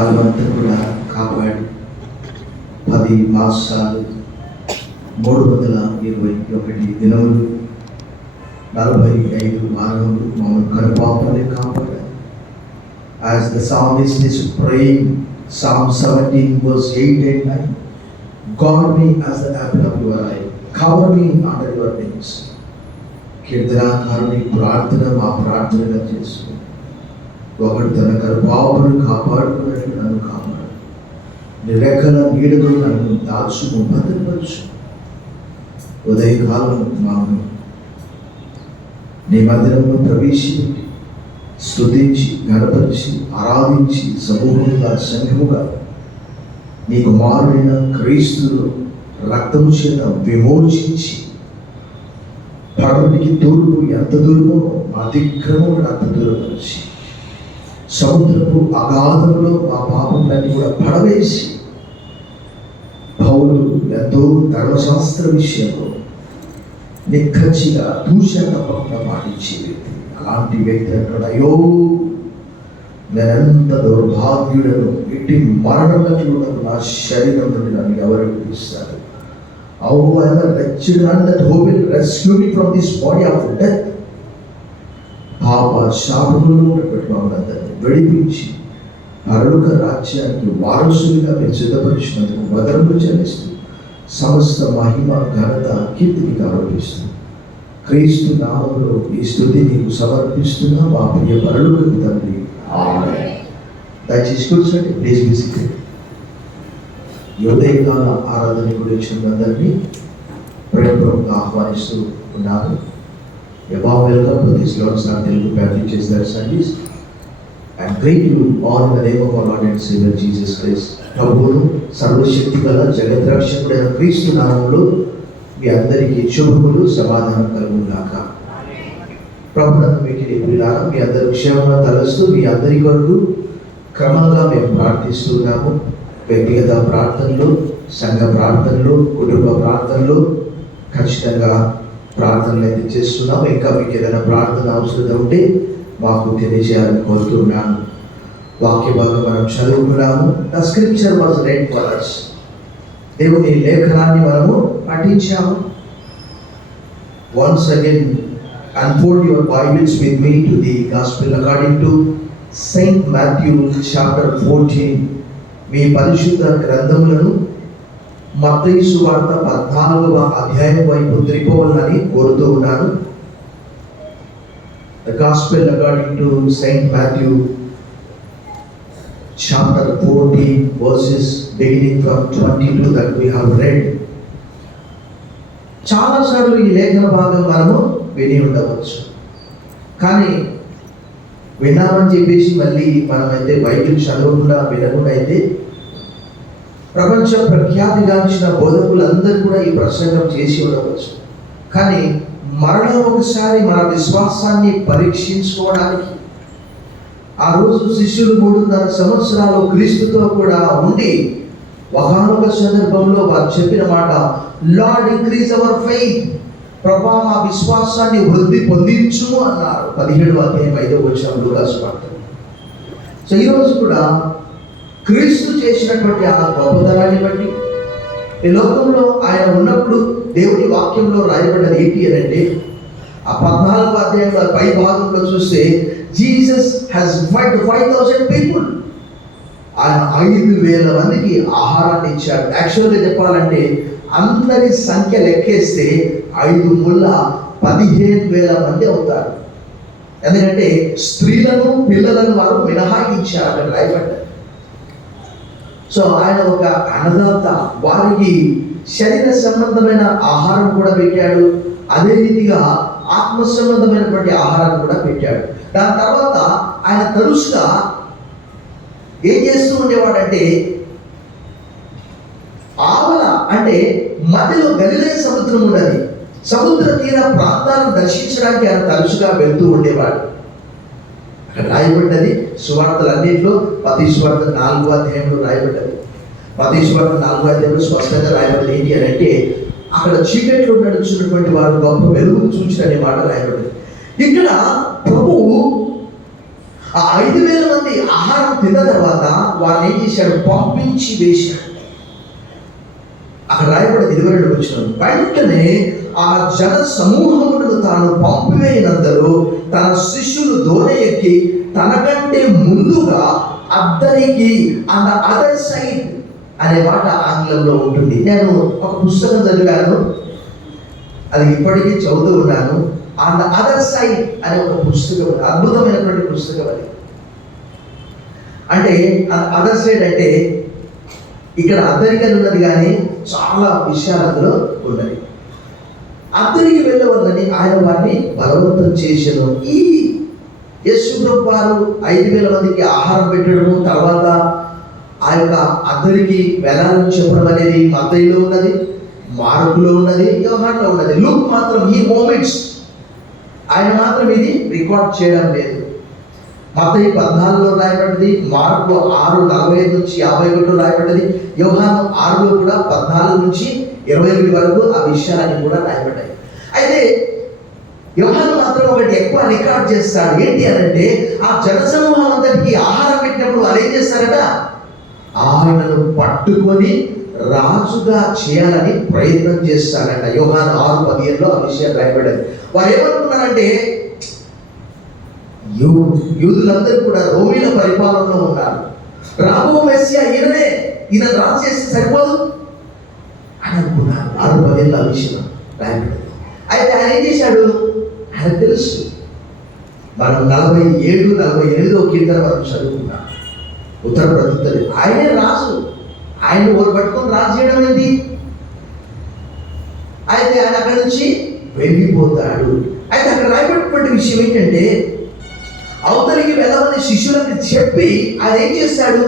కాలమంతా కూడా కాపాడి 10 మాసాలు 321 దినములు 45 వారములు మమ్మల్ని కనుపాపలే కాపాడారు. As the psalmist is praying, Psalm 17 verse 8 and 9, guard me as the apple of your eye, cover me under your wings. కీర్తనాకారుని ప్రార్థన మా ప్రార్థనగా చేసుకుని ఒకడు తన కనుపాపను కాపాడుకున్నట్లు నన్ను కాపాడు, నీ రెక్కల నీడలో నన్ను దాచుకు భద్రపరచు. ఉదయకాలం మాను నీ మందిరంలో ప్రవేశించి స్తుతించి గణపరిచి ఆరాధించి సమూహంగా సంఘముగా నీ కుమారుడైన క్రీస్తును రక్తము చేత విమోచించి పడవనికి తూర్పు ఎంత దూరమో అతిక్రమం అంత దూరపరిచి సముద్రపు అగాధంలో మా పాపములన్నీ కూడా పడవేసి పౌలు ఎంతో ధర్మశాస్త్ర విషయంలో నిక్కచ్చిగా దూషణ తప్పకుండా పాటించే వ్యక్తి. అలాంటి వ్యక్తి అంటాడు, అయ్యో నేనెంత దౌర్భాగ్యుడను, ఇట్టి మరణంలో నా శరీరం నుండి నన్ను ఎవరు విడిపిస్తారు? Oh, I am a wretched man that who will rescue me from this body of death. పాప శాపములో ఉన్నటువంటి మమ్మల్ని విడిపించి పరలోక రాజ్యానికి వారసులుగా మీరు సిద్ధపరిచినందుకు వదనలు చెల్లిస్తూ సమస్త మహిమ ఘనత కీర్తికి ఆరోపిస్తూ క్రీస్తు నామములో ఈ స్తుతి నీకు సమర్పిస్తున్నా మా ప్రియ పరలోక తండ్రి. ఆమేన్. దయచేసి కూర్చోండి, ప్లీజ్ బి సీటెడ్. ఉదయకాల ఆరాధన గురించి అందరినీ ప్రేమపూర్వకంగా ఆహ్వానిస్తూ ఉన్నాను. Welcome to this Lord's Telugu Catholic Church service and greet you all in the name of our Lord and Savior Jesus Christ. ప్రభువును సర్వశక్తి గల జగద్రక్షకుడైన క్రీస్తు నామములో మీ అందరికీ శుభములు సమాధానం కలుగుగాక. ప్రభువునందు మీకు ప్రియులారా, మీ అందరి క్షేమంగా తలస్తూ మీ అందరి కొరకు క్రమంగా మేము ప్రార్థిస్తున్నాము. వ్యక్తిగత ప్రార్థనలు, సంఘ ప్రార్థనలు, కుటుంబ ప్రార్థనలు ఖచ్చితంగా ప్రార్థనలు అయితే చేస్తున్నాము. ఇంకా మీకు ఏదైనా ప్రార్థన అవసరం ఉంటే మాకు తెలియజేయాలని కోరుతున్నాను. వాక్య భాగం మనం చదువుకున్నాము. The scripture was read for us. దేవుని లేఖనాన్ని మనము పఠించాము. Once again, unfold your Bibles with me to the Gospel according to Saint Matthew chapter 14. మీ పరిశుద్ధ గ్రంథములను మత్తయి సువార్త 14వ అధ్యాయం వైపు త్రిపోవాలని కోరుతూ ఉన్నాను. The Gospel according to Saint Matthew chapter 14 verses beginning from 22 that we have read. చాలాసార్లు ఈ లేఖన భాగం మనము విని ఉండవచ్చు, కానీ విన్నామని చెప్పేసి మళ్ళీ మనమైతే బైబిల్ చదవకుండా వినకుండా అయితే ప్రపంచ ప్రఖ్యాతిగాంచిన బోధకులందరూ కూడా ఈ ప్రసంగం చేసి ఉండవచ్చు. కానీ మరలా ఒకసారి మన విశ్వాసాన్ని పరీక్షించుకోవడానికి ఆ రోజు శిష్యులు 3.5 సంవత్సరాలు క్రీస్తుతో కూడా ఉండి ఒకానొక సందర్భంలో వారు చెప్పిన మాట, లార్డ్ ఇంక్రీజ్ అవర్ ఫెయిత్, ప్రభా మా విశ్వాసాన్ని వృద్ధి పొందించుము అన్నారు. 17వ అధ్యాయం 5వ వచనంలో రాసుకుంటారు. సో ఈరోజు కూడా క్రీస్తు చేసినటువంటి ఆ గొప్పతనాన్ని బట్టి ఈ లోకంలో ఆయన ఉన్నప్పుడు దేవుని వాక్యంలో రాయబడ్డది ఏంటి అని అంటే, ఆ 14వ అధ్యాయంలో పై భాగంలో చూస్తే జీసస్ హ్యాస్ ఫెడ్ 5,000 పీపుల్. ఆయన 5,000 మందికి ఆహారాన్ని ఇచ్చాడు. యాక్చువల్గా చెప్పాలంటే అందరి సంఖ్య లెక్కేస్తే 5 ముళ్ళ 15,000 మంది అవుతారు. ఎందుకంటే స్త్రీలను పిల్లలను వారు మినహాయించారు అని రాయబడ్డారు. సో ఆయన ఒక అన్నదాత, వారికి శరీర సంబంధమైన ఆహారం కూడా పెట్టాడు, అదే రీతిగా ఆత్మ సంబంధమైనటువంటి ఆహారాన్ని కూడా పెట్టాడు. దాని తర్వాత ఆయన తరచుగా ఏం చేస్తూ ఉండేవాడంటే, ఆవల అంటే మధ్యలో గలిలయ సముద్రం ఉన్నది, సముద్ర తీర ప్రాంతాలను దర్శించడానికి ఆయన తరచుగా వెళ్తూ ఉండేవాడు. అక్కడ రాయబడ్డది సువార్తలన్నింటిలో మత్తయి సువార్త 4వ అధ్యాయంలో రాయబడ్డది. మత్తయి సువార్త 4వ అధ్యాయంలో స్పష్టంగా రాయబడ్డది ఏంటి అని అంటే, అక్కడ చీకట్లో నడుచున్నటువంటి వారు గొప్ప వెలుగును చూసిన అనే మాట రాయబడ్డది. ఇక్కడ ప్రభువు ఆ 5,000 మంది ఆహారం తిన్న తర్వాత వారిని ఏం చేశాడు? పంపించి వేశాడు. అక్కడ రాయబడి 22 వచనం, వెంటనే ఆ జన సమూహములను తాను పంపివేయనంతలో తన శిష్యులు దోణి ఎక్కి తనకంటే ముందుగా అద్దరికి ఆన్ ద అదర్ సైడ్ అనే మాట ఆంగ్లంలో ఉంటుంది. నేను ఒక పుస్తకం చదివాను, అది ఇప్పటికీ చదువుతూ ఉన్నాను. ఆన్ ద అదర్ సైడ్ అనే ఒక పుస్తకం, అద్భుతమైనటువంటి పుస్తకం అది. అంటే అదర్ సైడ్ అంటే ఇక్కడ అద్దరికని ఉన్నది, కానీ చాలా విషయాలు అందులో ఉన్నది. అద్దరికి వెళ్ళవద్దని ఆయన వారిని బలవంతం చేశాను. ఈ యేసు ప్రభువు వారు 5,000 మందికి ఆహారం పెట్టడము, తర్వాత ఆ యొక్క అద్దరికి వెళ్ళాలని చెప్పడం అనేది మత్తయిలో ఉన్నది, మార్కులో ఉన్నది, యోహానులో ఉన్నది. లూక్ మాత్రం ఈ మూమెంట్స్ ఆయన మాత్రం ఇది రికార్డ్ చేయడం లేదు. మత్తయి 14లో రాయబడ్డది, మార్కు 6:45 నుంచి 51 రాయబడ్డది, యోహాను 6లో కూడా 14 నుంచి 28 వరకు ఆ విషయాలన్నీ కూడా రాయబడ్డాయి. అయితే యోహాను మాత్రం ఒకటి ఎక్కువ రికార్డ్ చేస్తాడు. ఏంటి అనంటే, ఆ జనసమూహం అందరికీ ఆహారం పెట్టినప్పుడు వాళ్ళు ఏం చేస్తారట? ఆయనను పట్టుకొని రాజుగా చేయాలని ప్రయత్నం చేస్తాడట. యోహాను 6:15లో ఆ విషయం రాయబడ్డది. వారు ఏమనుకున్నారంటే, యూదులందరూ కూడా రోమీల పరిపాలనలో ఉన్నారు, రాబో మెస్సియా ఈయననే, ఈయన రాజు చేస్తే సరిపోదు అని అనుకున్నారు. 6:15లో ఆ విషయం రాయబడ్డది. అయితే ఆయన ఏం చేశాడు? ఆయన తెలుసు, మనం 47-48 కీర్తన మనం చదువుకున్నాం. ఉత్తర ప్రత్యుత్తరి ఆయనే రాజు, ఆయన ఓరు పట్టుకొని రాజు చేయడం ఏంటి? అయితే ఆయన అక్కడి నుంచి వెళ్ళిపోతాడు. అయితే అక్కడ రాయబడినటువంటి విషయం ఏంటంటే, అవతలికి వెళ్ళమని శిష్యులకి చెప్పి ఆయన ఏం చేస్తాడు?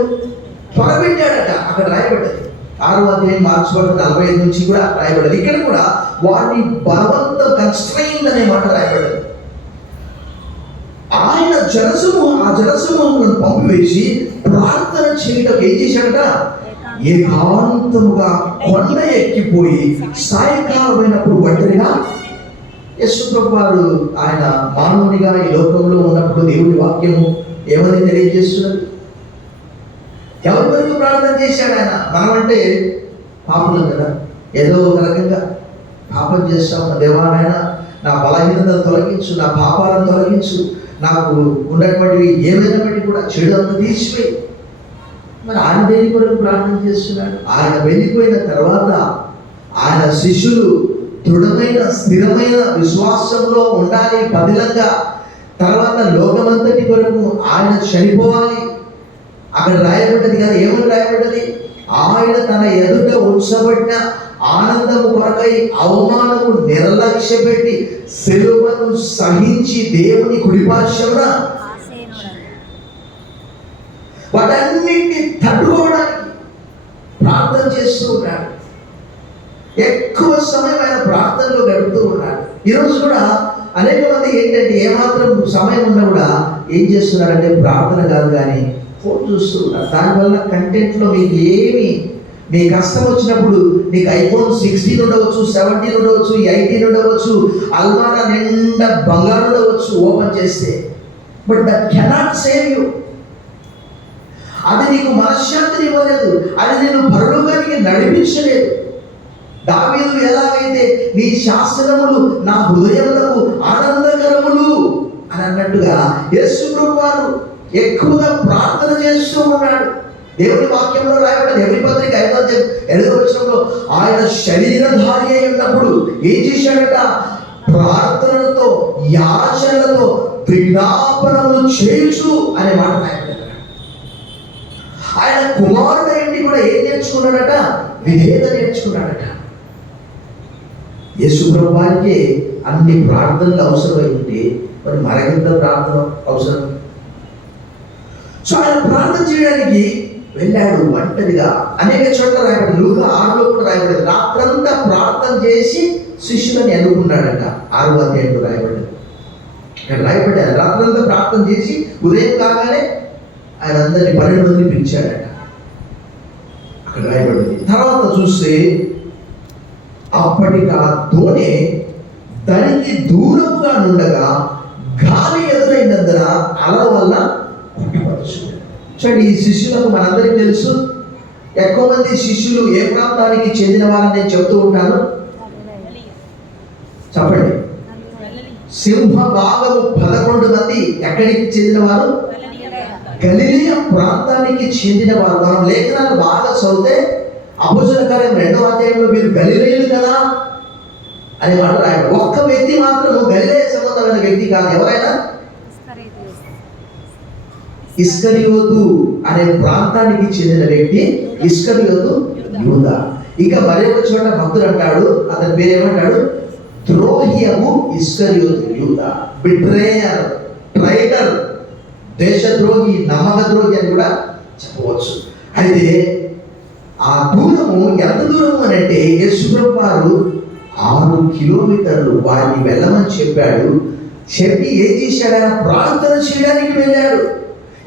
త్వరపెట్టాడట. అక్కడ రాయబడ్డది 6వ అధ్యాయం మార్చబడి 45 నుంచి కూడా రాయబడ్డది. ఇక్కడ కూడా వారిని బలవంతం, కన్స్ట్రైన్డ్ అనే మాట రాయబడ్డది. ఆయన ఆ జనసమూహములను పంపివేసి ప్రార్థన చేయటం ఏం చేశాడట? ఏకాంతముగా కొండ ఎక్కిపోయి సాయంకాలమైనప్పుడు ఒంటరిగా యేసు ప్రభువు వారు ఆయన మానవునిగా ఈ లోకంలో ఉన్నప్పుడు దేవుడి వాక్యము ఏమని తెలియజేస్తున్నది? ఎవరి వరకు ప్రార్థన చేశాడు ఆయన? మనమంటే పాపలం కదా, ఏదో ఒక రకంగా పాపం చేస్తాం. దేవా నాయన, నా బలహీనతను తొలగించు, నా పాపాలను తొలగించు, నాకు ఉన్నటువంటివి ఏమైనప్పటికీ కూడా చెడు అంతా తీసిపోయి. మరి ఆయన దేని కొరకు ప్రార్థన చేస్తున్నాడు? ఆయన వెళ్ళిపోయిన తర్వాత ఆయన శిష్యులు దృఢమైన స్థిరమైన విశ్వాసంలో ఉండాలి, పదిలంగా. తర్వాత లోకమంతటి కొరకు ఆయన చనిపోవాలి. అక్కడ రాయబడ్డది కదా, ఏమని రాయబడ్డది? ఆయన తన ఎదుట ఉంచబడిన ఆనందము కొరకై అవమానము నిర్లక్ష్య పెట్టి సిలువను సహించి దేవుని కుడిపార్శ్వమున వాటన్నిటిని తట్టుకోవడానికి ప్రార్థన చేస్తూ ఉన్నాడు. ఎక్కువ సమయం ఆయన ప్రార్థనలో గడుపుతూ ఉన్నాడు. ఈరోజు కూడా అనేక మంది ఏంటంటే, ఏమాత్రం సమయం ఉన్నా కూడా ఏం చేస్తున్నారంటే ప్రార్థన కాదు కానీ ఫోన్ చూస్తూ ఉన్నారు. దానివల్ల కంటెంట్లో మీకు ఏమి, మీ కష్టం వచ్చినప్పుడు నీకు iPhone 16 ఉండవచ్చు, 17 ఉండవచ్చు, 18 ఉండవచ్చు, అల్మారా నిండా బంగారు ఉండవచ్చు ఓపెన్ చేస్తే, but that cannot save you. అది నీకు మనశ్శాంతిని ఇవ్వలేదు, అది నేను పరలోకానికి నడిపించలేదు. దావీదు ఎలాగైతే నీ శాస్త్రములు నా హృదయములకు ఆనందకరములు అని అన్నట్టుగా యేసు ప్రభువు వారు ఎక్కువగా ప్రార్థన చేస్తూ ఉన్నాడు. దేవుని వాక్యంలో రాయబడ్డది, ఎవరి పత్రిక 5వ వచనంలో ఆయన శరీరధారి అయి ఉన్నప్పుడు ఏం చేశాడట? ప్రార్థనలతో యాచనలతో విజ్ఞాపనములు చేయుచు అనే మాట రాయబడ్డది. ఆయన కుమారుడు ఏంటి కూడా ఏం నేర్చుకున్నాడట? విధేయత నేర్చుకున్నాడట. యేసు ప్రభువు వారికి అన్ని ప్రార్థనలు అవసరమై ఉంటే మరి మరింత ప్రార్థన అవసరం. సో ఆయన ప్రార్థన చేయడానికి వెళ్ళాడు ఒంటరిగా. అనేక చోట్ల రాయబడి, లూకా 6లో కూడా రాయబడింది. రాత్రంతా ప్రార్థన చేసి శిష్యులని అనుకున్నాడట. 6వ అధ్యాయంలో రాయబడింది. ఇక్కడ రాయబడ్డాడు, రాత్రంతా ప్రార్థన చేసి ఉదయం కాగానే ఆయన అందరినీ 12 మందిని పిలిచాడట. అక్కడ రాయబడింది. తర్వాత చూస్తే అప్పటికి ఆ దోణి దానికి దూరంగా నుండగా గాలి ఎదురైనందున అల వల్ల పుట్టిపరచు. చూడండి, ఈ శిష్యులకు మనందరికీ తెలుసు, ఎక్కువ మంది శిష్యులు ఏ ప్రాంతానికి చెందిన వారని నేను చెప్తూ ఉంటాను. చెప్పండి. సింహ భాగము 11 మంది ఎక్కడికి చెందిన వారు? గలిలయ ప్రాంతానికి చెందిన వారు. మనం లేఖనాలు బాగా చదివితే అపోస్తలుల కార్యం 2వ అధ్యాయంలో మీరు గలిలయులు కదా అని మాట రాయడం. ఒక్క వ్యక్తి మాత్రం గలిలయ సంబంధమైన వ్యక్తి కాదు. ఎవరైనా ఇస్కరియోతు అనే ప్రాంతానికి చెందిన వ్యక్తి ఇస్కరియోతు యూదా. ఇక మరి ఒక చోట భక్తుడు అంటాడు, అతని పేరు ఏమంటాడు? ద్రోహియము ఇస్కరియోతు యూదా. బిట్రేయర్, ట్రైటర్, దేశద్రోహి, నమ్మక ద్రోహి అని కూడా చెప్పవచ్చు. అయితే ఆ దూరము ఎంత దూరము అని అంటే యేసుప్రభు వారు 6 కిలోమీటర్లు వారిని వెళ్ళమని చెప్పాడు. చెప్పి ఏం చేశాడు? ఆయన ప్రార్థన చేయడానికి వెళ్ళాడు.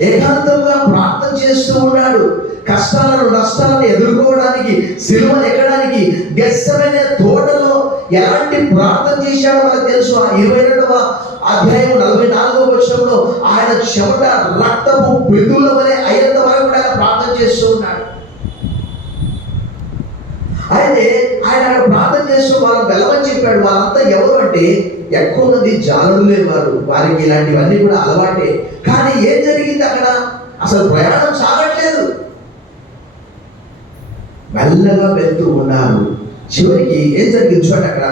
ఏకాంతంగా ప్రార్థన చేస్తూ ఉన్నాడు. కష్టాలను నష్టాలను ఎదుర్కోవడానికి, సిలువను ఎక్కడానికి గెత్సెమనే తోటలో ఎలాంటి ప్రార్థన చేశాడో మనకు తెలుసు. ఆ 22వ అధ్యాయం 44వ వచనంలో ఆయన చెమట రక్తపు బిందువుల వలె అయ్యేంత వరకు కూడా ఆయన ప్రార్థన చేస్తూ ఉన్నాడు. అయితే ఆయన అక్కడ ప్రార్థన చేస్తూ వాళ్ళని వెళ్ళమని చెప్పాడు. వాళ్ళంతా ఎవరు అంటే ఎక్కువ మంది జాలరులే వారు. వారికి ఇలాంటివన్నీ కూడా అలవాటే. కానీ ఏం జరిగింది అక్కడ? అసలు ప్రయాణం సాగట్లేదు. మెల్లగా వెళ్తూ ఉన్నారు. చివరికి ఏం జరిగింది చూడండి అక్కడ.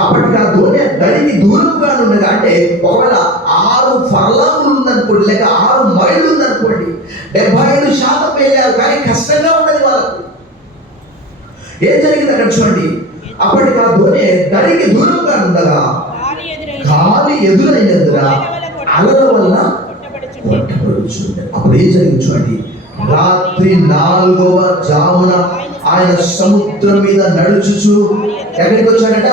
అప్పటికి ఆ దోణి దడికి దూరంగా ఉండగా, అంటే ఒకవేళ 6 ఫర్లాంగులు ఉందనుకోండి, లేక 6 మైళ్ళు ఉందనుకోండి, 75% వెళ్ళారు. కానీ కష్టంగా ఉన్నది వాళ్ళకు. ఏం జరిగింది అక్కడ చూడండి. అప్పటికి ఆ దోణి దడికి దూరంగా ఉండగా గాలి ఎదురైనందున అలల వల్ల కొట్టబడుచుండే. అప్పుడు ఏం జరిగింది చూడండి. రాత్రి 4వ జామున ఆయన సముద్రం మీద నడుచుచు ఎక్కడికి వచ్చాడట?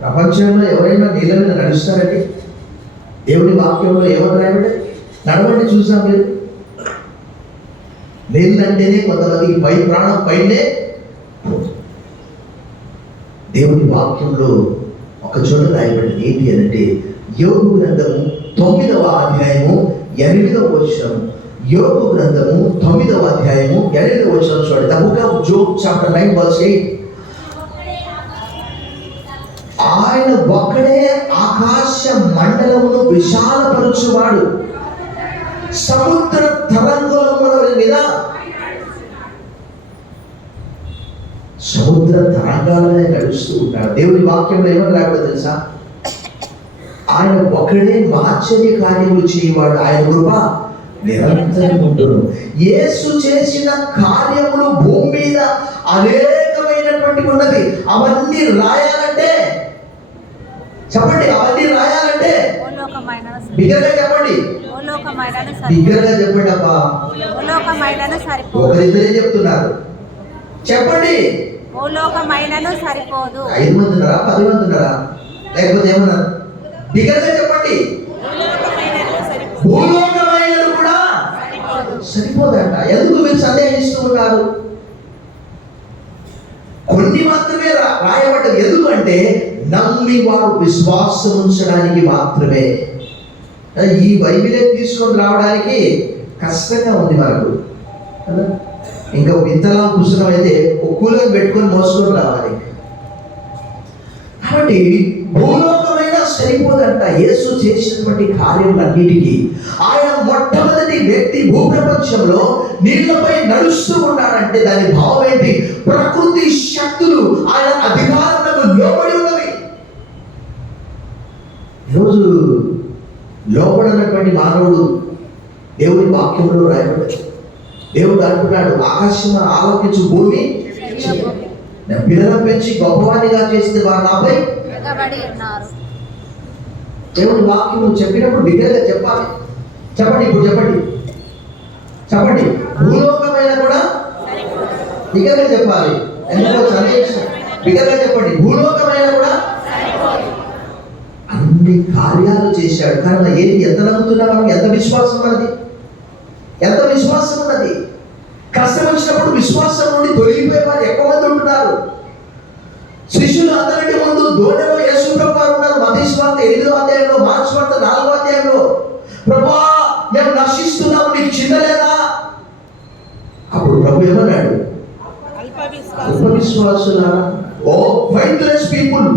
ప్రపంచంలో ఎవరైనా నీళ్ళ మీద నడుస్తారండి? దేవుని వాక్యంలో ఏమని రాయబడి? నడవండి చూసాం మీరు. నీళ్ళంటేనే కొంతమందికి పై ప్రాణం పైనే. దేవుని వాక్యంలో ఒక చోట రాయబడింది ఏంటి అంటే, యోబు గ్రంథము 9వ అధ్యాయము 8వ వచనం. యోబు గ్రంథము 9వ అధ్యాయము 8వ వచనం చూడండి. The book of Job chapter 9 verse 8. ఆయన ఒక్కడే ఆకాశ మండలమును విశాలపరచువాడు, సముద్ర తరంగముల మీద. సముద్ర తరంగాలనే నడుస్తూ ఉంటాడు. దేవుని వాక్యంలో ఏమని రాకూడదు తెలుసా? ఆయన ఒకడే ఆశ్చర్య కార్యములు చేయవాడు, ఆయన కృప నిరంతరం ఉండును. యేసు చేసిన కార్యములు భూమి మీద అనేకమైనటువంటి ఉన్నవి. అవన్నీ రాయాలంటే చెప్పండి, అవన్నీ రాయాలంటే బిగ్గరగా చెప్పండి, బిగ్గరగా చెప్పండి అబ్బా. ఒకరిద్దరే చెప్తున్నారు, చెప్పండి. 5 మంది ఉన్నారా? 10 మంది ఉన్నారా? లేకపోతే ఏమన్నారు? బిగ్గరగా చెప్పండి. భూలోకమైనది కూడా సరిపోదంట. ఎందుకు మీరు సందేహిస్తూ ఉన్నారు? కొన్ని మాత్రమే రాయబడ్డది. ఎందుకంటే నమ్మి వారు విశ్వాసం ఉంచడానికి మాత్రమే. ఈ బైబిలే తీసుకొని రావడానికి కష్టంగా ఉంది మనకు. ఇంకా ఇంతలా పుస్తకం అయితే ఒక కూలను పెట్టుకొని మోసుకొని రావాలి. కాబట్టి భూలోకమైన సరిపోదంట. యేసు చేసినటువంటి కార్యములన్నిటికీ ఆయన మొట్టమొదటి వ్యక్తి భూప్రపంచంలో నీళ్లపై నడుస్తూ ఉన్నాడంటే దాని భావం ఏంటి? ప్రకృతి శక్తులు ఆయన అధికారులకు లోబడి ఉన్నవి. ఈరోజు లోబడినటువంటి మానవుడు దేవుని వాక్యంలో రాయబడ్డాడు. దేవుడు అంటున్నాడు, ఆకాశం ఆలోకించు, భూమి పిల్లలను పెంచి గొప్పవాడిగా చేస్తే వారు నాపై దేవుని వాక్యం చెప్పినప్పుడు బిగ్గరగా చెప్పాలి. చెప్పండి, ఇప్పుడు చెప్పండి, చెప్పండి. భూలోకమైన కూడా బిగ్గరగా చెప్పాలి. ఎందుకో సందేశం బిగ్గరగా చెప్పండి. భూలోకమైన కూడా అన్ని కార్యాలు చేశాడు. కానీ ఏది ఎంత నమ్ముతున్నా మనం? ఎంత విశ్వాసం ఉన్నది? ఎంత విశ్వాసం ఉన్నది? కష్టం వచ్చినప్పుడు విశ్వాసం నుండి తొలగిపోయే వారు ఎక్కువ మంది ఉంటున్నారు. శిష్యులు అందరికంటే ముందు దోణిలో యేసుప్రభు వారు ఉన్నారు. మత్తయి సువార్త 8వ అధ్యాయంలో, మార్కు సువార్త 4వ అధ్యాయంలో ప్రభువా విశ్వాసులారా, ఓ ఫైట్లెస్ పీపుల్.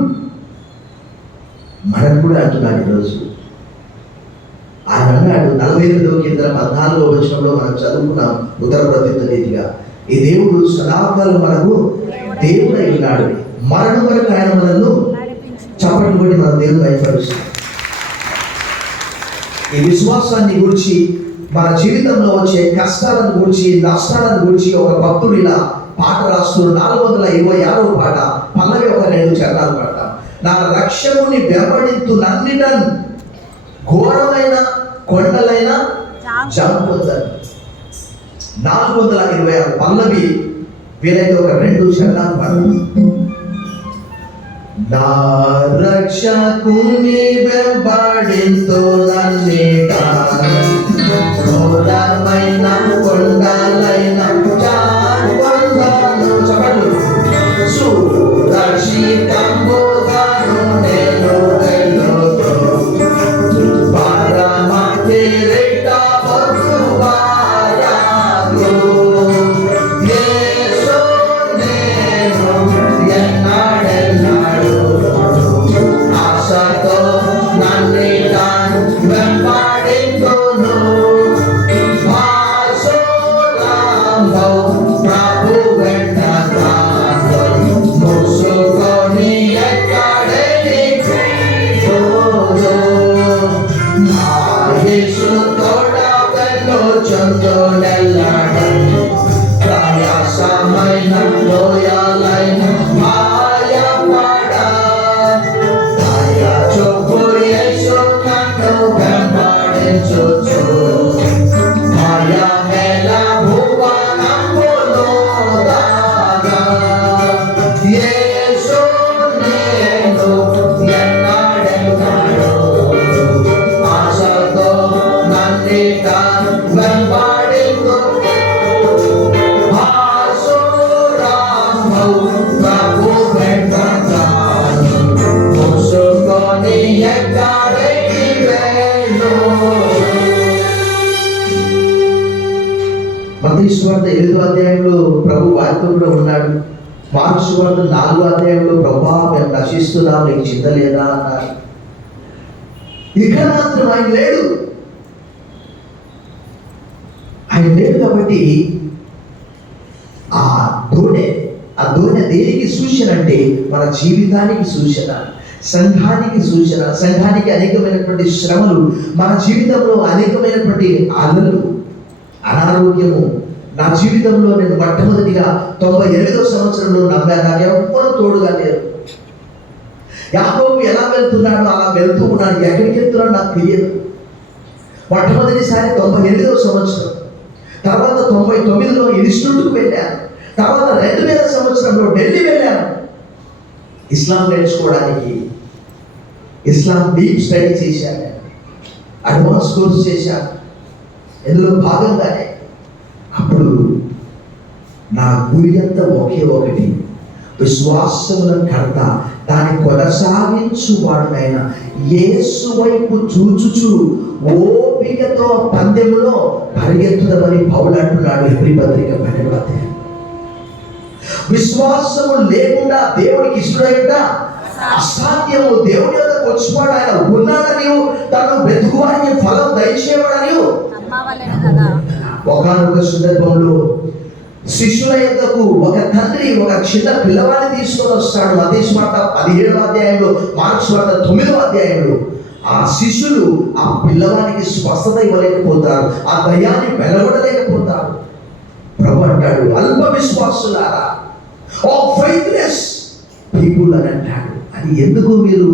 మనకు కూడా అంటున్నాడు ఈరోజు. ఆయన అన్నాడు 48వ కీర్తన 14వ వచనంలో మనం చదువుకున్నాం ఉత్తర ప్రతిత్వ రీతిగా, ఈ దేవుడు సదాకాలం మనకు దేవుడై ఉన్నాడు, మరణం వరకు ఆయన మనల్ని చప్పట్లు కొట్టి మన దేవుడు బయటపరుస్తాడు. ఈ విశ్వాసాన్ని గురించి, మన జీవితంలో వచ్చే కష్టాలను గురించి, నష్టాలను గురించి ఒక భక్తుడు ఇలా పాట రాస్తూ 426వ పాట పల్లవి ఒక 2 చరణాలు పాడతాం. నా రక్షకుని వెంబడింతు నన్నిటన్ ఘోరమైన కొండలైన జంపుతారు. 426 పల్లవి వీలైతే ఒక 2 చరణాలు పాడతాం. నా రక్షకుని వెంబడింతు నన్నిటన్ ఘోరమైన కొండలైన జంపుతాను. చెప్పండి. సురక్షితంబుగాను నేను వెళ్ళుతూ పరమ కిరీటమును వాడను. యేసు నేను ఎన్నడెన్నడూ ఆశతో నన్నిటన్ వెంబడింతును. ప్రభు వెంట మూసుకొని ఎక్కడికి పోదు. నా యేసు తోడ వెళ్ళుచుందునెల్లడం ప్రయాసమైన లోయలైన భయపడ. దయచూపు యేసు నన్ను వెంబడించుచు భయమేల భువనములో దాగా. యేసు నేను ఎన్నడెన్నడూ ఆశతో నన్నిటన్ వెంబడింతు. ఆశురాము ప్రభు వెంట మూసుకొని ఎక్కడికి వెళ్ళు. మత్తయి సువార్త 8వ అధ్యాయంలో ప్రభు వారితో కూడా ఉన్నాడు. మార్కు సువార్త 4వ అధ్యాయంలో ప్రభువా మేము నశిస్తున్నాం, నీకు చింత లేదా అన్నారు. ఇక్కడ మాత్రం ఆయన లేడు. ఆయన లేడు కాబట్టి ఆ దోణె దేనికి సూచన అంటే మన జీవితానికి సూచన, సంఘానికి సూచన. సంఘానికి అనేకమైనటువంటి శ్రమలు, మన జీవితంలో అనేకమైనటువంటి అల్లలు, అనారోగ్యము. నా జీవితంలో నేను మొట్టమొదటిగా 98వ సంవత్సరంలో నమ్మాను, నాకు ఎవ్వరూ తోడుగా లేరు. యాకోబు ఎలా వెళ్తున్నాడో అలా వెళ్తూ ఉన్నాడు. ఎక్కడికి వెళ్తున్నాడో నాకు తెలియదు. మొట్టమొదటిసారి 98వ సంవత్సరం, తర్వాత 99లో ఇన్స్టిట్యూట్కి వెళ్ళాను, తర్వాత 2000 సంవత్సరంలో ఢిల్లీ వెళ్ళాను ఇస్లాం నేర్చుకోవడానికి. ఇస్లాం డీప్ స్టడీ చేశాను, అడ్వాన్స్ కోర్స్ చేశాను. ఇందులో భాగంగానే అప్పుడు నా గురి అంతా ఒకే ఒకటి, విశ్వాసముల కర్త దాన్ని కొనసాగించువాడునైన యేసు వైపు చూచుచు ఓపికతో పందెములో పరిగెత్తుదమని పౌలు అంటున్నాడు హెబ్రీ పత్రిక 12వ అధ్యాయం. విశ్వాసము లేకుండా దేవుడికి ఇష్టడైట అసాధ్యము. దేవుని యొద్దకు వచ్చివాడు ఆయన ఉన్నాడని, తను వెతుకువానికి ఫలం దయచేవాడని. ఒకనొక సందర్భంలో శిష్యుల యొద్దకు ఒక తండ్రి ఒక చిన్న పిల్లవాడిని తీసుకొని వస్తాడు. మత్తయి సువార్త 17వ అధ్యాయంలో, మార్కు సువార్త 9వ అధ్యాయంలో. ఆ శిష్యులు ఆ పిల్లవానికి స్వస్థత ఇవ్వలేకపోతారు, ఆ దయ్యాన్ని వెలగొడలేకపోతారు. ప్రభు అంటాడు, అల్ప విశ్వాసులారా, ఓ ఫెయిత్లెస్ పీపుల్ అని అంటాడు. అది ఎందుకు మీరు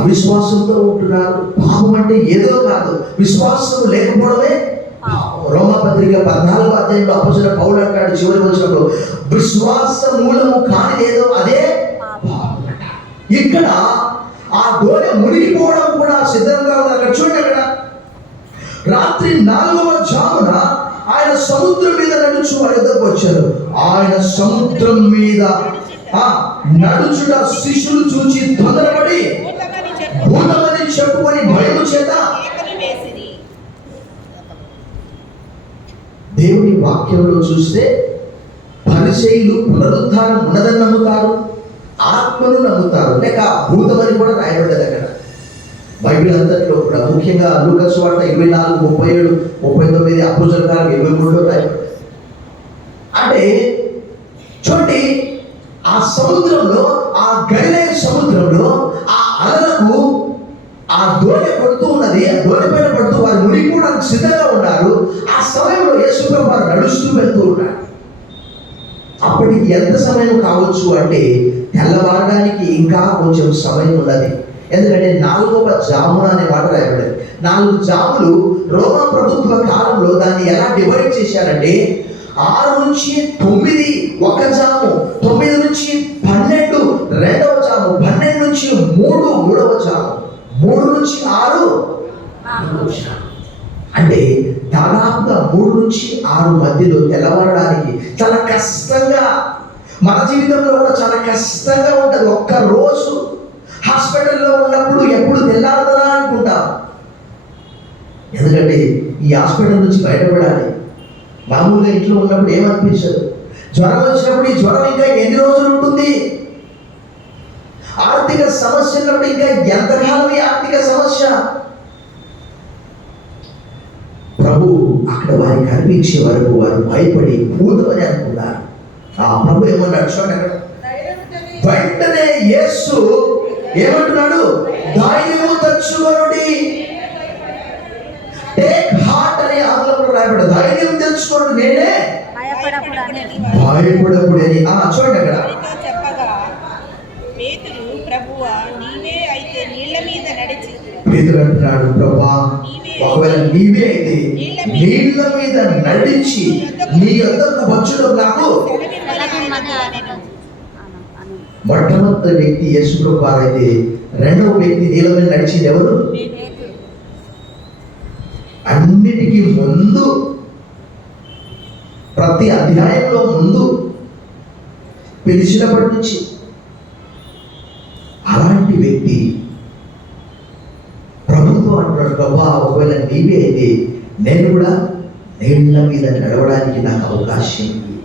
అవిశ్వాసంతో ఉంటున్నారు? పాపం అంటే ఏదో కాదు, విశ్వాసం లేకపోవడమే. రోమపత్రిక 14వ అధ్యాయంలో అపోస్తలుడైన పౌలు అంటాడు చివరి వచనంలో, విశ్వాస మూలము కాని ఏదో అదే పాపం. ఇక్కడ ఆ దోణి మునిగిపోవడం కూడా సిద్ధంగా ఉంది. అక్కడ చూడండి, అక్కడ రాత్రి 4వ జామున ఆయన సముద్రం మీద నడుచు వారి వద్దకు వచ్చారు. ఆయన సముద్రం మీద నడుచుట శిష్యులు చూచి తొందరపడి భూతమని చెప్పుకొని భయము చేత. దేవుని వాక్యంలో చూస్తే పరిసయ్యులు పునరుద్ధానం ఉన్నదని నమ్ముతారు, ఆత్మను నమ్ముతారు, లేక భూతమని కూడా రాయబడ్డది అక్కడ బైబిల్ అంతట్లో కూడా. ముఖ్యంగా లూకా సువార్త 24, 37, 39, అపోస్తలుల కార్యం 23లో రాయబడ్డది. అంటే చూడండి, ఆ సముద్రంలో, ఆ గలిలయ సముద్రంలో ఆ అలలకు ఆ దోణి పడుతూ ఉన్నది. ఆ దోణి పైన పడుతూ వారు మునిగిపోవడానికి సిద్ధంగా ఉన్నారు. ఆ సమయంలో యేసుప్రభువు వారు నడుస్తూ వెళ్తూ ఉన్నారు. అప్పటికి ఎంత సమయం కావచ్చు అంటే తెల్లవారడానికి ఇంకా కొంచెం సమయం ఉన్నది. ఎందుకంటే 4వ జామున అనే మాట రాయబడింది. 4 జాములు రోమా ప్రభుత్వ కాలంలో దాన్ని ఎలా డివైడ్ చేశారంటే 6 నుంచి 9 ఒక జాము, 9 నుంచి 12 రెండవ జాము, 12 నుంచి 3 మూడవ జాము, 3 నుంచి 6 నాలుగవ జాము. అంటే దాదాపుగా 3 నుంచి 6 మధ్యలో తెల్లవారడానికి చాలా కష్టంగా, మన జీవితంలో కూడా చాలా కష్టంగా ఉంటుంది. ఒక్క రోజు హాస్పిటల్లో ఉన్నప్పుడు ఎప్పుడు తెల్లారుతుందా అనుకుంటాం. ఎందుకంటే ఈ హాస్పిటల్ నుంచి బయటపడాలి. మామూలుగా ఇంట్లో ఉన్నప్పుడు ఏమనిపించదు. జ్వరం వచ్చినప్పుడు ఈ జ్వరం ఇంకా ఎన్ని రోజులు ఉంటుంది, ఆర్థిక సమస్య ఉన్నప్పుడు ఇంకా ఎంతకాలం ఈ ఆర్థిక సమస్య. ప్రభు అక్కడ వారికి కనిపించే వరకు వారు భయపడి భూతమని అనుకున్నారు. ఆ ప్రభు ఏమన్నాడు చూడండి అక్కడ, వెంటనే యేసు ఏమంటున్నాడు, ధైర్యము తెచ్చుకొనుడి. టేక్ హార్ట్ అని ఆంగ్లంలో రాయబడ్డ, ధైర్యం తెచ్చుకోండి, నేనే భయపడకుడి అని. చూడండి అక్కడ పేతురు అంటున్నాడు, ప్రభువా ఒకవేళ నీవే అయితే నీళ్ళ మీద నడిచి నీ యొద్దకు వచ్చుడు నాకు. మొట్టమొదటి వ్యక్తి యేసు ప్రభువు అయితే, రెండవ వ్యక్తి నీళ్ళ మీద నడిచింది ఎవరు? అన్నిటికీ ముందు, ప్రతి అధ్యాయంలో ముందు పిలిచినప్పటి నుంచి అలాంటి వ్యక్తి ప్రభుత్వం అంటున్నాడు, ప్రభా ఒకవేళ నీవే అయితే నేను కూడా నీళ్ళ మీద నడవడానికి నాకు అవకాశం ఉంది.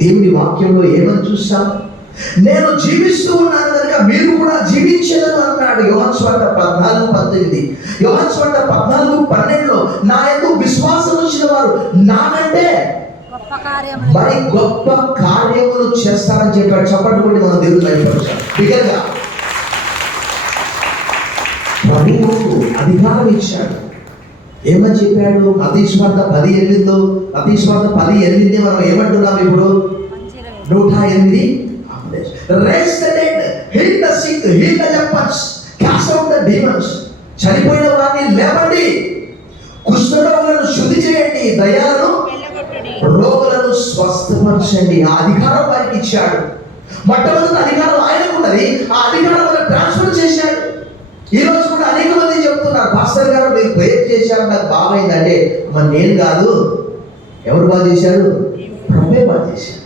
దేవుని వాక్యంలో ఏమని చూస్తాం, నేను జీవిస్తూ ఉన్నాను కనుక మీరు కూడా జీవించదని అన్నాడు. యోహాను సువార్త 14:18, యోహాను సువార్త 14:12లో నా యందు విశ్వాసం ఉంచిన వారు నాకంటే మరి గొప్ప కార్యములు చేస్తారని చెప్పాడు. చప్పట్లు కొట్టి మనం దేవుని బయటపడతాం. బిగ్గరగా ప్రభువు అధికారం ఇచ్చాడు. ఏమని చెప్పాడు? మత్తయి సువార్త 10:8, మత్తయి సువార్త 10:8 మనం ఏమంటున్నాం ఇప్పుడు? 108. Raise the dead, heal the sick, heal the lepers, cast out the demons. చనిపోయిన వారిని లేవండి, కుష్ఠరోగులను శుద్ధి చేయండి, దయ్యాలను రోగులను స్వస్థపరచండి. ఆ అధికారం వారికి ఇచ్చాడు. మొట్టమొదటి అధికారం ఆయనకు ఉన్నది. ఆ అధికారం వల్ల ట్రాన్స్ఫర్ చేశాడు. ఈ రోజు కూడా అనేక మంది చెప్తున్నారు, పాస్టర్ గారు మీరు ప్రేయర్ చేశారు నాకు బాగైందంటే, మరి నేను కాదు, ఎవరు బాగా చేశారు? ప్రభువే బాగా చేశారు.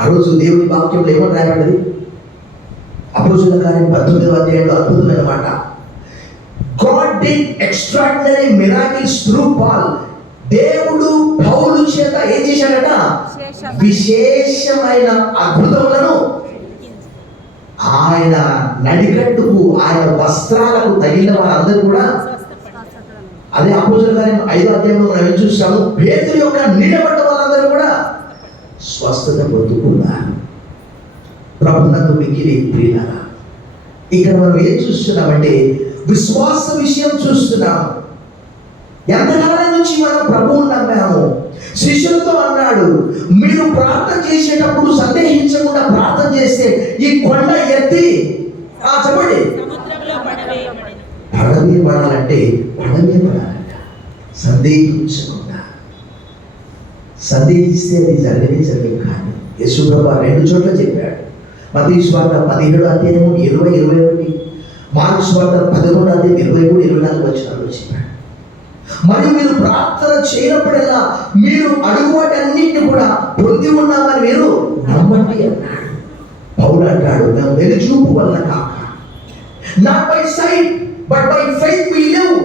ఆ రోజు దేవుని వాక్యంలో ఏమని రాయబడ్డది? అపోస్తలుల కార్యం 19వ అధ్యాయంలో అద్భుతమైన మాట, God did extraordinary miracles through Paul. దేవుడు పౌలు చేత ఏం చేశాడట? విశేషమైన అద్భుతములను ఆయన నడికట్టుకు, ఆయన వస్త్రాలకు తగిలిన వారందరూ కూడా. అదే అపోస్తలుల కార్యం 5వ అధ్యాయంలో మనం ఏం చూస్తాము, పేతురు యొక్క నిలబడ్డ వాళ్ళందరూ కూడా స్వస్థత పొందుకున్నారు. ప్రభునందు మిక్కిలి ప్రియులారా, ఇక్కడ మనం ఏం చూస్తున్నామంటే విశ్వాస విషయం చూస్తున్నాం. ఎంతకాలం నుంచి మనం ప్రభువుని నమ్మాము. శిష్యులతో అన్నాడు, మీరు ప్రార్థన చేసేటప్పుడు సందేహించకుండా ప్రార్థన చేస్తే ఈ కొండ ఎత్తి చెప్పండి పడవే పడాలంటే పడవే పడాలంట. సందేహించకుండా, సందేహిస్తే అది జరగదు కానీ యేసు ప్రభువు 2 చోట్ల చెప్పాడు. మత్తయి సువార్త 17వ అధ్యాయం 20-21, మార్కు సువార్త 11వ అధ్యాయం 23-24 వచనాల్లో చెప్పాడు. మరియు మీరు ప్రార్థన చేయనప్పుడల్లా మీరు అడుగువాటన్నిటిని కూడా పొంది ఉన్నామని మీరు నమ్మండి అన్నాడు. పౌలు అంటాడు, మేము వెలుచూపు వల్ల కాక, not by sight but by faith we live.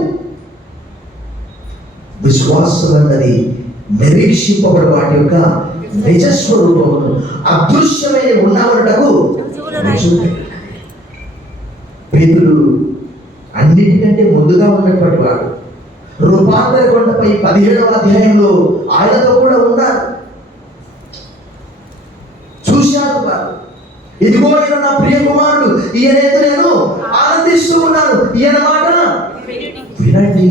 విశ్వాసం అన్నది నిరీక్షింపబడే వాటి యొక్క నిజస్వరూపమును అదృశ్యమైన ఉన్నామనటకు పేతురు అన్నిటికంటే ముందుగా ఉన్నటువంటి వాడు. రూపాంతర కొండపై 17వ అధ్యాయంలో ఆయనతో కూడా ఉన్నారు. చూశారు వారు. ఇదిగో ఈయన నా ప్రియ కుమారుడు, ఈయనైతే నేను ఆనందిస్తూ ఉన్నాను, ఈయన మాట వినండి.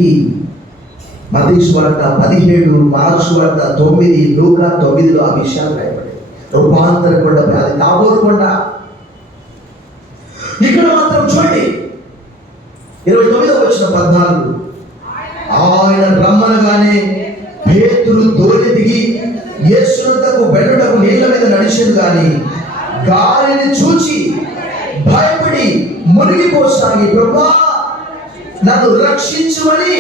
మత్తయి సువార్త 17, మార్కు సువార్త 9, లూకా 9లో ఆ విషయాలు రాయబడ్డాయి. రూపాంతర కొండపై, అది తాబోరు కొండ. ఇక్కడ మాత్రం చూడండి 29వ వచనం 14, ఆయన రమ్మనగానే పేతురు దోణి దిగి యేసునంతకు వెళ్ళుటకు నీళ్ల మీద నడిచెను గాని గాలిని చూచి భయపడి మునిగిపోసాగి, ప్రభువా నన్ను రక్షించుమని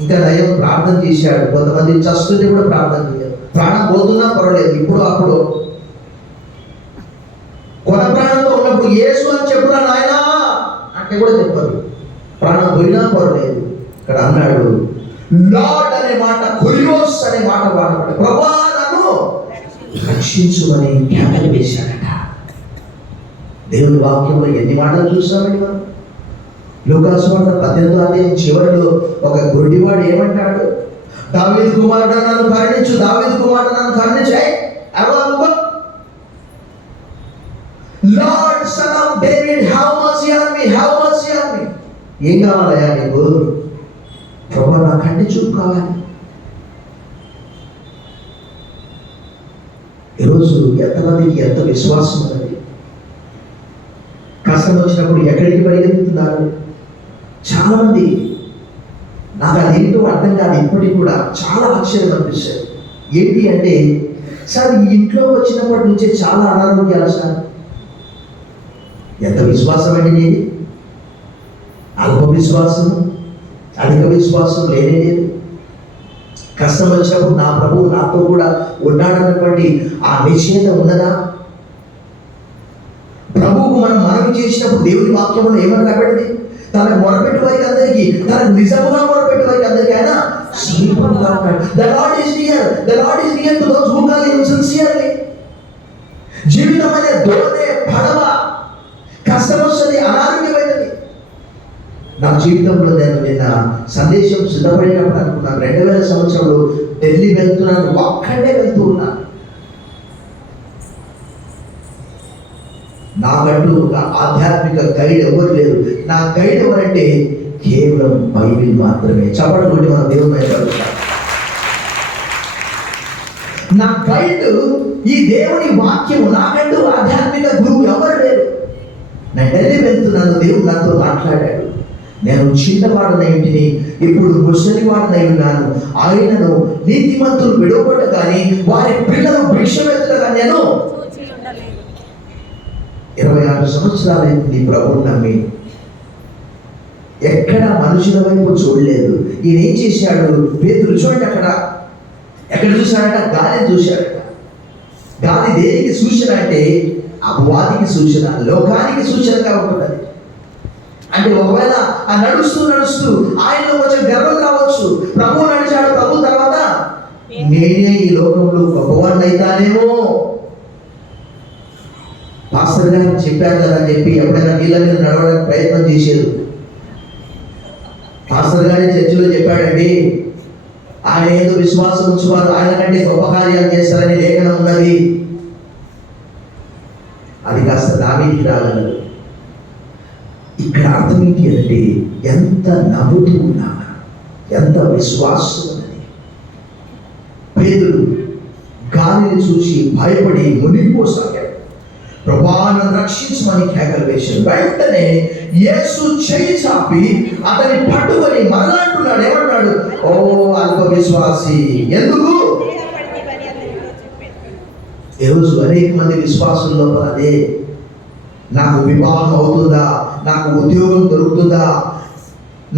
ఇంకా దైవం ప్రార్థన చేశాడు. కొంతమంది చస్తుంటే కూడా ప్రార్థన చేయాలి. ప్రాణం పోతున్నా పర్వాలేదు, ఇప్పుడు అప్పుడు కొన ప్రాణంతో ఉన్నప్పుడు యేసు అని చెప్పురా నాయనా అంటే కూడా చెప్పారు. ప్రాణం పోయినా పర్వాలేదు. ఇక్కడ అన్నాడు లార్డ్ అనే మాట, కొరియోస్ అనే మాట వాడబడి ప్రభువా నన్ను రక్షించుమని కేకలు వేశాడట. దేవుని వాక్యంలో ఎన్ని మాటలు చూస్తామండి మనం. లూకా సువార్త 18వ అధ్యాయం చివరిలో ఒక గుడ్డివాడు ఏమంటాడు? దావీదు కుమారుడా నన్ను కరుణించు, దావీదు కుమారుడా నన్ను కరుణించు. Lord son of David have mercy on me, have mercy on me. ఏం కావాలయ్యా నీకు? ప్రభువా నా కంటి చూపు కావాలి. ఈరోజు ఎంతమందికి ఎంత విశ్వాసం ఉన్నది? కష్టం వచ్చినప్పుడు ఎక్కడికి పరిగెత్తుతున్నారు చాలా మంది. నాకు అది ఏంటో అర్థం కాదు. ఇప్పటికి కూడా చాలా ఆశ్చర్యం అనిపిస్తుంది. ఏంటి అంటే, సార్ ఈ ఇంట్లో వచ్చినప్పటి నుంచే చాలా అనారోగ్యాలు సార్. ఎంత విశ్వాసం అండి నీది? అల్ప విశ్వాసం, అధిక విశ్వాసం లేనే లేదు. కష్టం వచ్చినప్పుడు నా ప్రభువు నాతో కూడా ఉన్నాడన్నటువంటి ఆ నిశ్చయత ఉన్నదా? ప్రభువుకు మనం మనవి చేసినప్పుడు దేవుని వాక్యంలో ఏమని రాబడింది? తనకు మొరపెట్టు వారికి అందరికీ, తనకు నిజముగా మొరపెట్టు వారికి అందరికీ ఆయన సమీపంగా ఉన్నాడు. The Lord is near. The Lord is near to those who call him sincerely. జీవితం అనే దోణే పడవ. కష్టం వస్తుంది, అనారోగ్యమైనది. నా జీవితంలో నేను నిన్న సందేశం సిద్ధపడినప్పుడు అనుకున్నాను, 2000 సంవత్సరంలో ఢిల్లీ వెళ్తున్నాను, ఒక్కడే వెళ్తూ ఉన్నాను. నాకంటూ ఒక ఆధ్యాత్మిక గైడ్ ఎవరు లేరు. నా గైడ్ ఎవరంటే కేవలం బైబిల్ మాత్రమే. చప్పట్లు కొట్టి మన దేవుని మీద కలుగుతాం. నా గైడ్ ఈ దేవుని వాక్యము. నాకంటూ ఆధ్యాత్మిక గురువు ఎవరు లేరు. నేను ఢిల్లీ వెళ్తున్నాను, దేవుడు నాతో మాట్లాడాడు. నేను చిన్నవాడనై ఇంటిని, ఇప్పుడు ముసలివాడనై ఉన్నాను. ఆయనను నీతిమంతులు విడవబడ్డ కానీ వారి పిల్లలు భిక్షమెత్తగా కానీ నేను 26 సంవత్సరాలైంది ప్రభువుని నమ్మి. ఎక్కడ మనుషుల వైపు చూడలేదు. ఈయన ఏం చేశాడు? పేతురు చూడండి, అక్కడ ఎక్కడ చూశాడట? గాలిని చూశాడట. గాలి దేనికి సూచన అంటే అపవాదికి సూచన, లోకానికి సూచనగా ఉంటుంది. అంటే ఒకవేళ ఆ నడుస్తూ నడుస్తూ ఆయనలో కొంచెం గర్వం రావచ్చు. ప్రభువు నడిచాడు, ప్రభు తర్వాత నేనే ఈ లోకంలో గొప్పవాడిని అవుతానేమో. పాస్టర్ గారు చెప్పారు కదా అని చెప్పి ఎప్పుడైనా నీళ్ళ మీద నడవడానికి ప్రయత్నం చేసేది. పాస్టర్ గారి చర్చిలో చెప్పాడండి, ఆయన ఏదో విశ్వాసం ఉంచువారు ఆయన కంటే గొప్ప కార్యాలు చేస్తారని లేఖనం ఉన్నది. అది కాస్త దావీదుకి రాగలదు. ఇక్కడ అర్థం ఏంటి అంటే ఎంత నమ్ముతూ ఉన్నామా, ఎంత విశ్వాసం ఉన్నది. పేతురు గాలిని చూసి భయపడి మునిగిపోసాగాడు. ప్రభువాను రక్షించమని కేకలు వేశాడు. వెంటనే యేసు చేయి చాపి అతని పట్టుకొని మరలా అంటున్నాడు. ఏమన్నాడు? ఓ అల్ప విశ్వాసి, ఎందుకు? ఈరోజు అనేక మంది విశ్వాసం లోపల అదే, నాకు వివాహం అవుతుందా, నాకు ఉద్యోగం దొరుకుతుందా,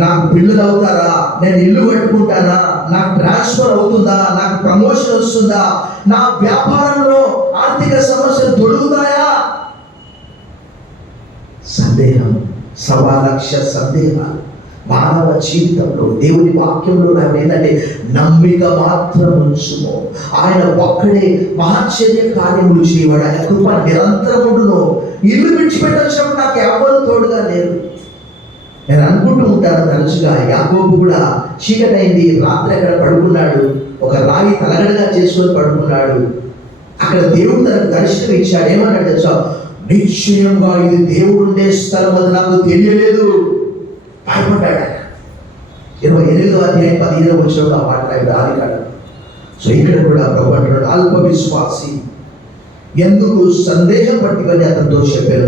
నాకు పిల్లలు అవుతారా, నేను ఇల్లు కట్టుకుంటానా, నాకు ట్రాన్స్ఫర్ అవుతుందా, నాకు ప్రమోషన్ వస్తుందా, నా వ్యాపారంలో ఆర్థిక సమస్యలు తొలుగుతాయా? సందేహం, 1,00,000 సందేహాలు. మానవ జీవితంలో దేవుని వాక్యంలో ఏంటంటే నమ్మిక మాత్రం ఉంచుము, ఆయన ఒక్కడే మహాశ్చర్య కార్యములు చేయవాడు, ఆయన కృప నిరంతరముడును. ఇల్లు విడిచిపెట్టొచ్చినప్పుడు నాకు ఎవరు తోడుగా లేరు. నేను అనుకుంటూ ఉంటాను తరచుగా, యాకోబు కూడా చీకటైంది, రాత్రి అక్కడ పడుకున్నాడు, ఒక రాయి తలగడగా చేసుకొని పడుకున్నాడు. అక్కడ దేవుడు తనకు దర్శనం ఇచ్చాడు. ఏమన్నాడు తెలుసా? నిశ్చయంగా ఇది దేవుడు ఉండే స్థలం, అది నాకు తెలియలేదు. భయపడ్డాడు. 28వ అధ్యాయం 15వ వచనంలో ఆ మాట రాయడు ఆదికాండం. సో ఇక్కడ కూడా ప్రభు అంటున్నాడు, అల్ప విశ్వాసి ఎందుకు సందేహపట్టివని అతనితో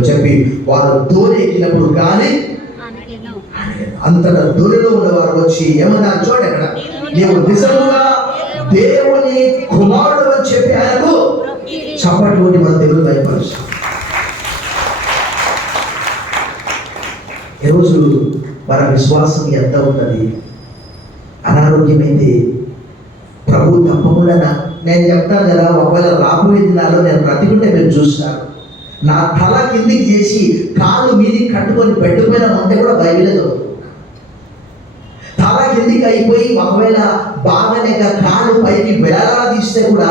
చెప్పి వారు దోణి ఎక్కినప్పుడు కానీ అంతటా దోణిలో ఉన్నవారు వచ్చి ఏమన్నారు చూడండి, అక్కడ నీవు నిజముగా దేవుని కుమారుడు అని చెప్పి ఆయనకు చప్పటి కొట్టి మన దేవుడు భయపరుస్తాం. ఈరోజు మన విశ్వాసం ఎంత ఉన్నది? అనారోగ్యమైతే ప్రభు తప్పకుండా నేను చెప్తాను కదా, ఒకవేళ రాబోయే దినాల్లో నేను బ్రతికుంటే మీరు చూస్తారు, నా తల కిందికి చేసి కాలు మీది కట్టుకొని పెట్టుకుపోయిన ఉంటే కూడా బైబిలే చదువుతున్నాను. తల కిందికి అయిపోయి ఒకవేళ బాగానే కాలు పైకి వేలాడదీస్తే కూడా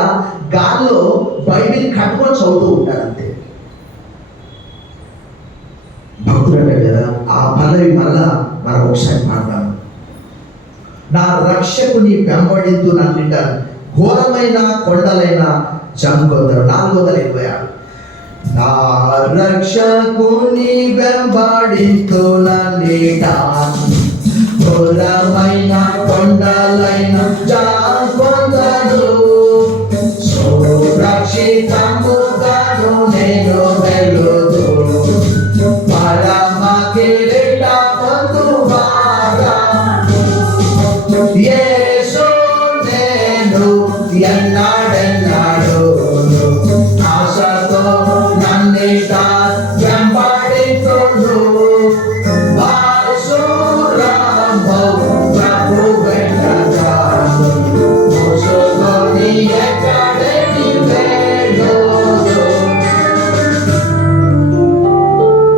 గాల్లో బైబిల్ కట్టుకొని చదువుతూ ఉంటారు అంతే. భక్తుడు అంటాడు కదా, ఆ పల్లవి మరలా మనం ఒకసారి పాడతాను. నా రక్షకుని వెంబడింతు నన్నిట ఘోరమైన కొండలైన జంకొందరు. 486. నా రక్షకుని వెంబడింతు నన్నిట ఘోరమైన కొండలైన జంకొందరు. సురక్షితముగాను నేను వెలుదు పరమ కిరీట పొందువాడా. యేసు నేను ఎన్నాడెన్నాడు ఆశతో నన్నిట వెంబడించును. వాసురామో ప్రభు వెంటరాను మోసుకొని ఎక్కడికి వెళ్ళును.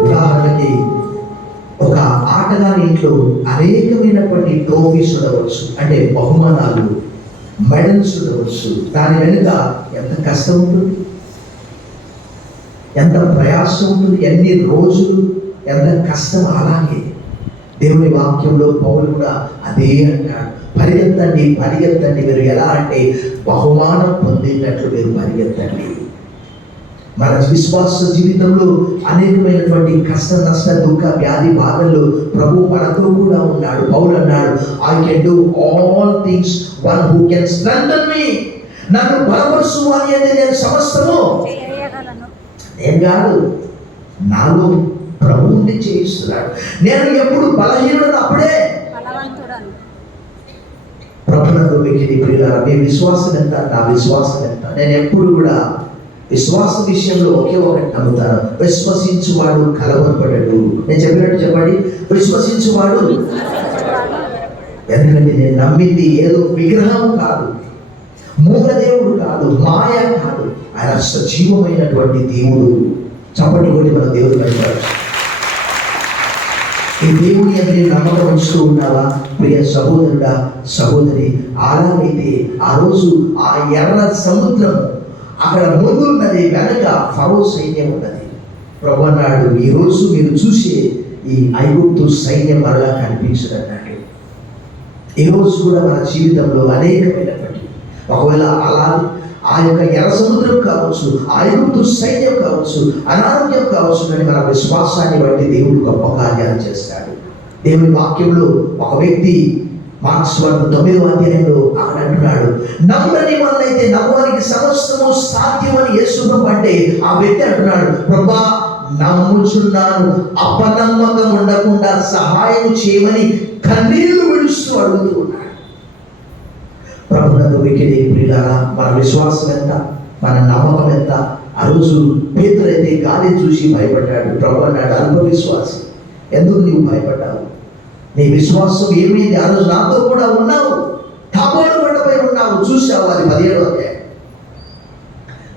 ఉదాహరణకి ఒక ఆటగాని ఇంట్లో అనేకమైనటువంటి ట్రోఫీస్ ఉండవచ్చు, అంటే బహుమానాలు, మెడల్స్ ఉండవచ్చు. దాని వెనుక ఎంత కష్టం ఉంటుంది, ఎంత ప్రయాసం ఉంటుంది, ఎన్ని రోజులు, ఎంత కష్టం. అలాగే దేవుని వాక్యంలో పౌలు కూడా అదే అంటాడు, పరిగెత్తండి పరిగెత్తండి. మీరు ఎలా అంటే బహుమానం పొందేటట్లు మీరు పరిగెత్తండి. మన విశ్వాస జీవితంలో అనేకమైనటువంటి కష్ట నష్ట దుఃఖ వ్యాధి బాధల్లో ప్రభు మనతో కూడా ఉన్నాడు. పౌలు అన్నాడు, I can do all things one who can strengthen me. నన్ను బలపరుచువాని అంటే నేను సమస్తము నేను కాదు, నాలో ప్రభు ఉండి చేయిస్తున్నాడు. నేను ఎప్పుడు బలహీనుడు అప్పుడే ప్రభునందు మిక్కిలి ప్రియులారా, మీ విశ్వాసం ఎంత, నా విశ్వాసం ఎంత? నేను ఎప్పుడు కూడా విశ్వాస విషయంలో ఒకే ఒకటి నమ్ముతాను, విశ్వసించువాడు కలవరపడడు. నేను చెప్పినట్టు చెప్పండి, విశ్వసించువాడు. ఎందుకంటే నేను నమ్మింది ఏదో విగ్రహం కాదు, మూగదేవుడు కాదు, మాయ కాదు, ఆయన సజీవమైనటువంటి దేవుడు. చప్పటి కొట్టి మన దేవుడు భయపడాలి. ఈ దేవుని అందరి నమ్మకం ఉంచుతూ ఉన్నావా ప్రియ సహోదరుడా సహోదరి? అలాగైతే ఆ రోజు ఆ ఎర్ర సముద్రం అక్కడ ముందు ఉన్నది, వెనక ఫరో సైన్యం ఉన్నది. ప్రభు అన్నాడు, ఈరోజు మీరు చూసే ఈ ఐగుప్తు సైన్యం మరలా కనిపించదన్నాడు. ఈరోజు కూడా మన జీవితంలో అనేకమైనటువంటి, ఒకవేళ అలా ఆ యొక్క ఎర్ర సముద్రం కావచ్చు, ఐగుప్తు సైన్యం కావచ్చు, అనారోగ్యం కావచ్చు, కానీ మన విశ్వాసాన్ని బట్టి దేవుడు గొప్ప కార్యాలు చేస్తాడు. దేవుని వాక్యంలో ఒక వ్యక్తి మార్క్స్ 9వ అధ్యాయంలో అక్కడ అంటున్నాడు, నమ్మని వాళ్ళైతే నమ్మడానికి సమస్తము సాధ్యమని యేసు అంటే ఆ వ్యక్తి అంటున్నాడు, ప్రభా నమ్ముచున్నాను, అపనమ్మకం ఉండకుండా సహాయం చేయమని కన్నీళ్లు విడుస్తూ అడుగుతూ ఉన్నాడు. ప్రభునందు మిక్కిలి ప్రియులారా, మన విశ్వాసం ఎంత, మన నమ్మకం ఎంత? ఆ రోజు పేతురు అయితే గాలి చూసి భయపడ్డాడు. ప్రభు అన్నాడు, అల్ప విశ్వాసి, ఎందుకు నీవు భయపడ్డావు? నీ విశ్వాసం ఏమైంది? ఆ రోజు నాతో కూడా ఉన్నావు, తాబోరు కొండపై ఉన్నావు, చూసావు. అది 17వ అధ్యాయం.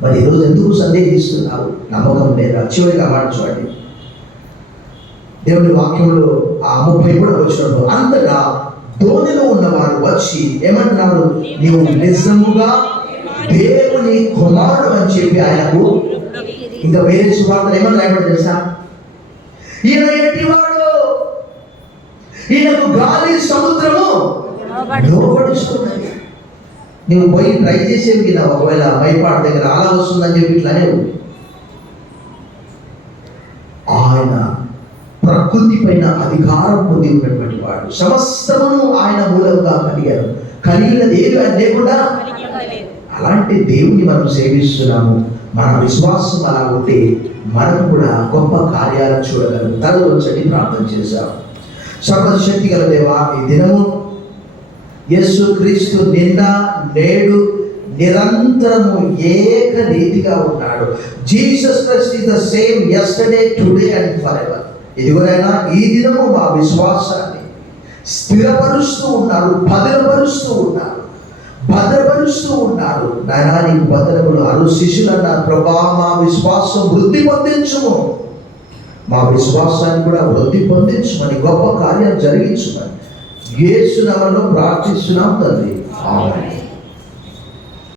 మరి ఈరోజు ఎందుకు సందేహిస్తున్నావు? నమ్మకం లేదా? చివరిగా మాట చూడండి, దేవుని వాక్యంలో ఆ 33వ వచనంలో, అంతటా ధోనిలో ఉన్నవారు వచ్చి ఏమంటున్నారు, నీవు నిజముగా దేవుని కుమారుడు అని చెప్పి ఆయనకు, ఇంకా వేరే సువార్తలు ఏమని రాయబడి తెలుసా, ఈయన ఎట్టివాడు, ఈయనకు గాలి సముద్రము లోబడిస్తున్నది. నువ్వు పోయి ట్రై చేసేవి కదా, ఒకవేళ మైపాడు దగ్గర అలా వస్తుందని చెప్పి ఇట్లానే ఉంది. ఆయన ప్రకృతి పైన అధికారం పొంది ఉన్నటువంటి వాడు, సమస్తమును ఆయన మూలంగా కలిగారు, కలిగినది ఏది ఆయన లేకుండా. అలాంటి దేవుని మనం సేవిస్తున్నాము. మన విశ్వాసం అలా ఉంటే మనం కూడా గొప్ప కార్యాలను చూడగలం. తలవంచని ప్రార్థన చేశాం. సర్వశక్తి గల దేవా, ఈ దినము యేసు క్రీస్తు నిన్న నేడు నిరంతరము ఏక రీతిగా ఉన్నాడు. Jesus Christ is the same yesterday, today and forever. ఇదిగోనైనా ఈ దినము మా విశ్వాసాన్ని స్థిరపరుస్తూ ఉన్నారు, భద్రపరుస్తూ ఉన్నారు. నాయనా, నీకు భద్రములు అరు శిష్యులు అన్నారు. ప్రభా, మా విశ్వాసం వృద్ధి పొందించుము, మా విశ్వాసాన్ని కూడా వృద్ధి పొందించుమని, గొప్ప కార్యాలు జరిగించుమని యేసు నామములో ప్రార్థిస్తున్నాం తండ్రి. ఆమేన్.